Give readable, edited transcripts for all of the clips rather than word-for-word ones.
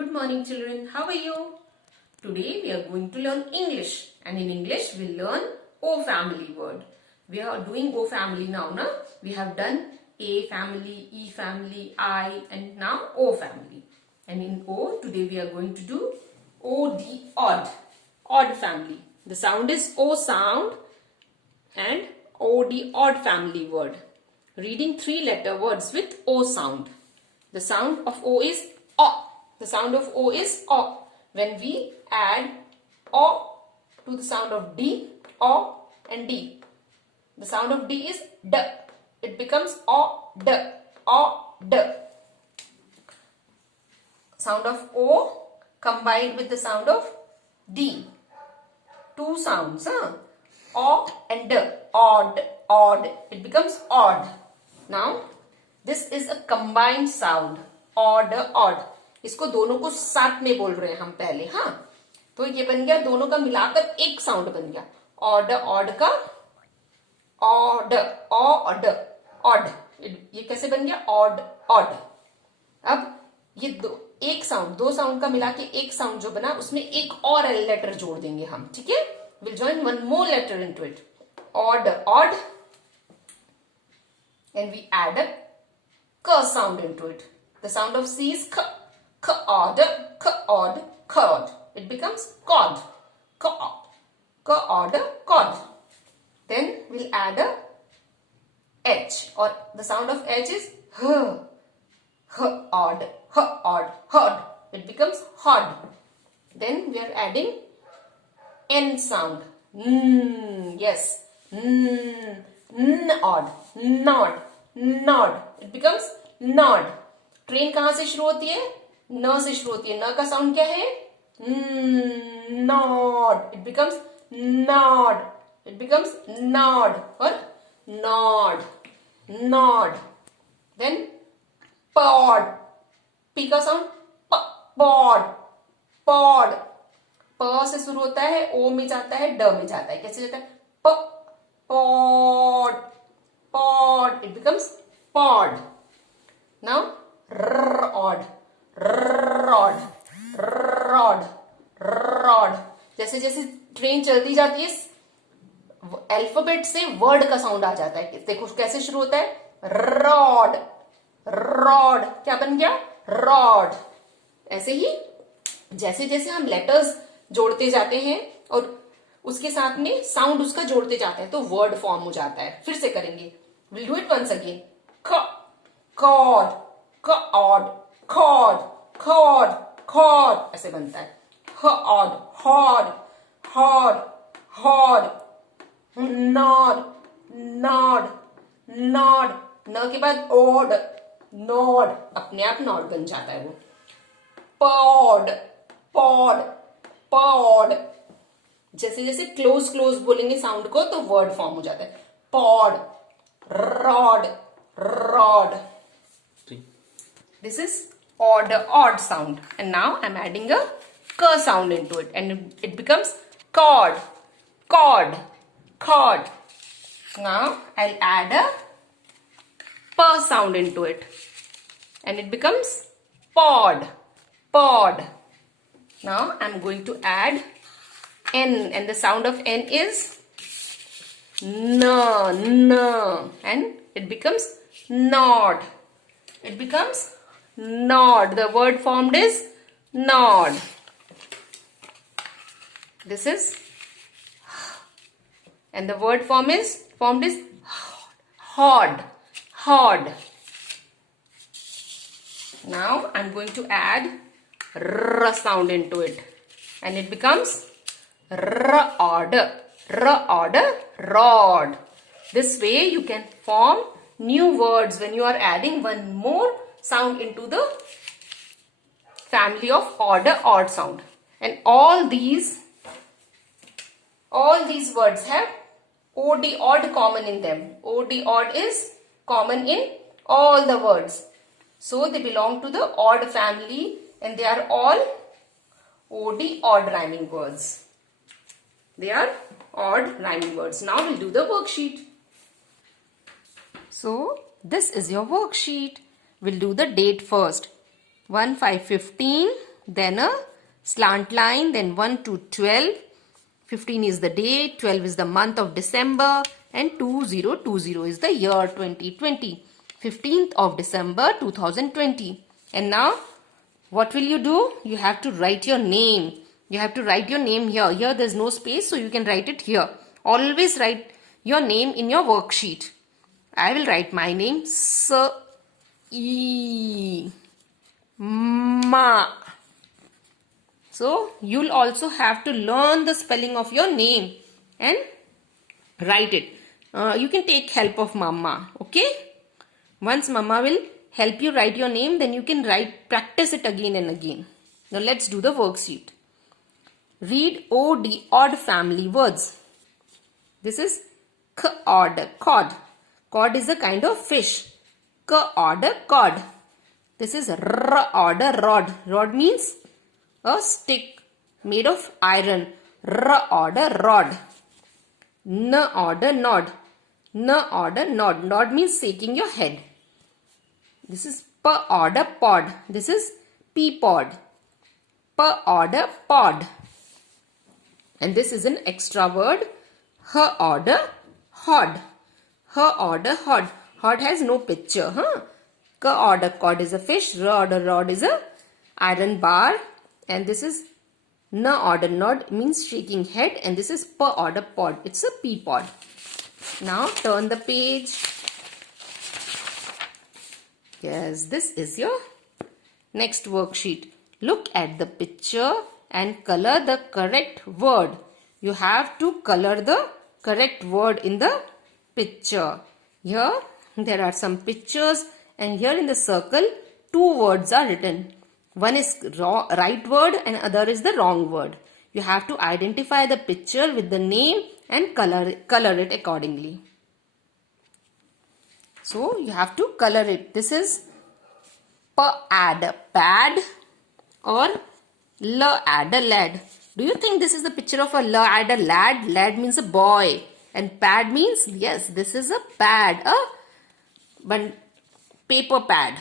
Good morning children, how are you? Today we are going to learn English and in English we'll learn O family word. We are doing O family now, na? We have done A family, E family, I and now O family. And in O today we are going to do OD odd family. The sound is O sound and OD odd family word. Reading 3-letter words with O sound. The sound of O is O. The sound of O is O. When we add O to the sound of D, O and D. The sound of D is D. It becomes O, D, O, D. Sound of O combined with the sound of D. Two sounds, O and D. Odd, odd. It becomes odd. Now, this is a combined sound. Odd, odd. इसको दोनों को साथ में बोल रहे हैं हम पहले, हाँ? तो ये बन गया, दोनों का मिलाकर एक साउंड बन गया. ऑड, ऑड का ऑड, ऑड, ऑड. ये कैसे बन गया? Odd, odd. अब ये एक साउंड, दो साउंड का मिला के एक साउंड जो बना, उसमें एक और लेटर जोड़ देंगे हम, ठीक है? Will join one more letter into it. Add, add. And we add a k sound into it. The sound of C is k. K-odd, k-odd, k-odd. It becomes cod. K-odd, k-odd, cod. Then we'll add a H, or the sound of H is h. H-odd, h-odd, hod. It becomes hod. Then we are adding N sound. Yes. N-odd, nod, nod. It becomes nod. Train कहां से शुरू होती है? न से शुरू होती है. न का साउंड क्या है? Nod. It becomes nod. It becomes nod और nod, nod. Then pod. P का साउंड पॉड, पॉड. प से शुरू होता है, ओ में जाता है, ड में जाता है. कैसे जाता है? Pod, pod. It becomes pod. Now, rod, rod, rod, rod. जैसे जैसे ट्रेन चलती जाती है, अल्फाबेट से वर्ड का साउंड आ जाता है. देखो कैसे शुरू होता है? Rod, rod. क्या बन गया? रॉड. ऐसे ही जैसे जैसे हम लेटर्स जोड़ते जाते हैं और उसके साथ में साउंड उसका जोड़ते जाते हैं तो वर्ड फॉर्म हो जाता है. फिर से करेंगे. Will do it once again. Cod, cod, cod, cod, cod. ऐसे बनता है. Hod, hod, hod, hod. Nod, nod, nod. न के बाद ओड, नॉड. अपने आप नॉड बन जाता है वो. Pod, pod, pod. जैसे जैसे क्लोज क्लोज बोलेंगे साउंड को तो वर्ड फॉर्म हो जाता है. Pod, rod, rod. This is odd, odd sound. And now I am adding a k sound into it and it becomes cod, cod, cod. Now I will add a p sound into it and it becomes pod, pod. Now I am going to add N, and the sound of N is N, N, and it becomes nod. It becomes nod. The word formed is nod. This is, and the word formed is hod, hod. Now I'm going to add R sound into it, and it becomes rod, rod, rod. This way you can form new words when you are adding one more sound into the family of odd, odd sound. And all these words have OD, odd common in them. OD, odd is common in all the words. So they belong to the odd family and they are all OD, odd rhyming words. They are odd rhyming words. Now we'll do the worksheet. So this is your worksheet. We'll do the date first. 1/5/15. then a slant line, then 1 to 12. 15 is the day, 12 is the month of December, and 2020 is the year 2020. 15th of December 2020. And now, what will you do? You have to write your name. You have to write your name here. Here there's no space, so you can write it here. Always write your name in your worksheet. I will write my name. Ma. So, you'll also have to learn the spelling of your name and write it. You can take help of Mama. Okay? Once Mama will help you write your name, then you can practice it again and again. Now, let's do the worksheet. Read odd family words. This is cod. Cod is a kind of fish. Cod. This is rod. Rod means a stick made of iron. Rod. Nod. Nod means shaking your head. This is pod. This is peapod. Pod. And this is an extra word. Hod. Hod has no picture. Cod is a fish. Rod is a iron bar. And this is nod means shaking head. And this is pod. It's a pea pod. Now turn the page. Yes, this is your next worksheet. Look at the picture and color the correct word. You have to color the correct word in the picture. Here there are some pictures, and here in the circle 2 words are written. One is right word and other is the wrong word. You have to identify the picture with the name and color it accordingly. So you have to color it. This is pad or lad. Do you think this is the picture of a lad? Lad means a boy, and pad means, yes, this is a pad, a paper pad.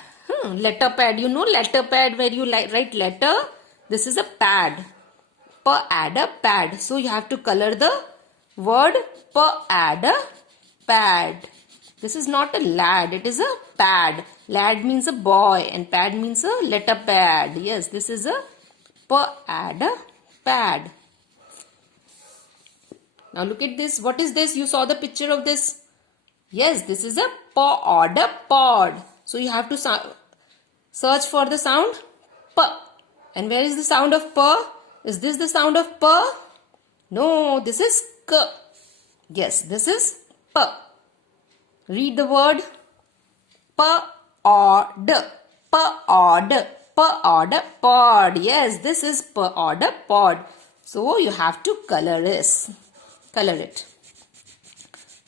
Letter pad, you know letter pad where you write letter. This is a pad. Pad. So you have to color the word pad. This is not a lad, it is a pad. Lad means a boy and pad means a letter pad. Yes, this is a pad. Now look at this. What is this? You saw the picture of this. Yes, this is a pod. So you have to search for the sound p. And where is the sound of p? Is this the sound of p? No, this is k. Yes, this is p. Read the word pod. Yes, this is pod. So you have to color it.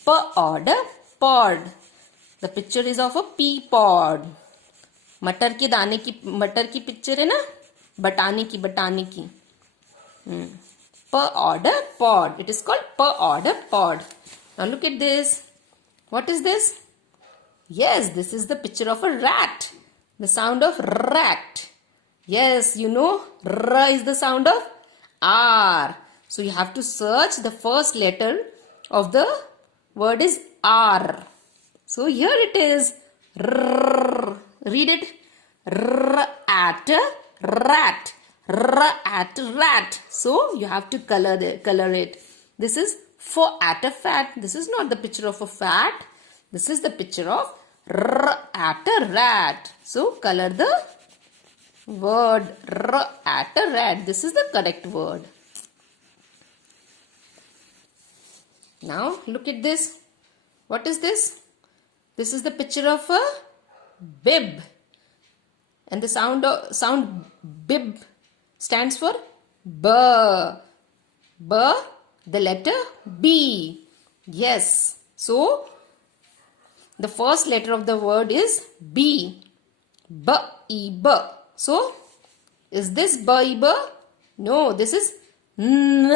Pod. The picture is of a pea pod. मटर की picture है ना, बटाने की. Pod. It is called pod. Now look at this. What is this? Yes, this is the picture of a rat. The sound of rat. Yes, you know, r is the sound of r. So you have to search the first letter of the word is r. So here it is. R. Read it. R at rat. R at rat. So you have to color it. This is for at a fat. This is not the picture of a fat. This is the picture of r at a rat. So color the word r at a rat. This is the correct word. Now look at this. What is this? This is the picture of a bib. And the sound bib stands for b. The letter B. Yes. So the first letter of the word is B. B. So is this B? No, this is N.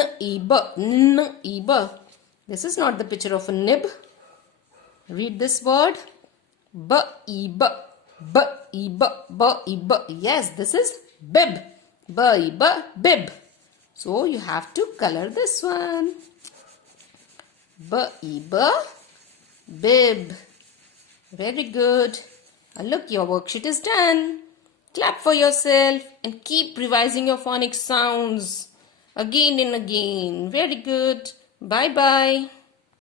This is not the picture of a nib. Read this word. B. Yes, this is bib. bib. So you have to color this one. Bib. Very good. Now look, your worksheet is done. Clap for yourself and keep revising your phonics sounds again and again. Very good. Bye bye.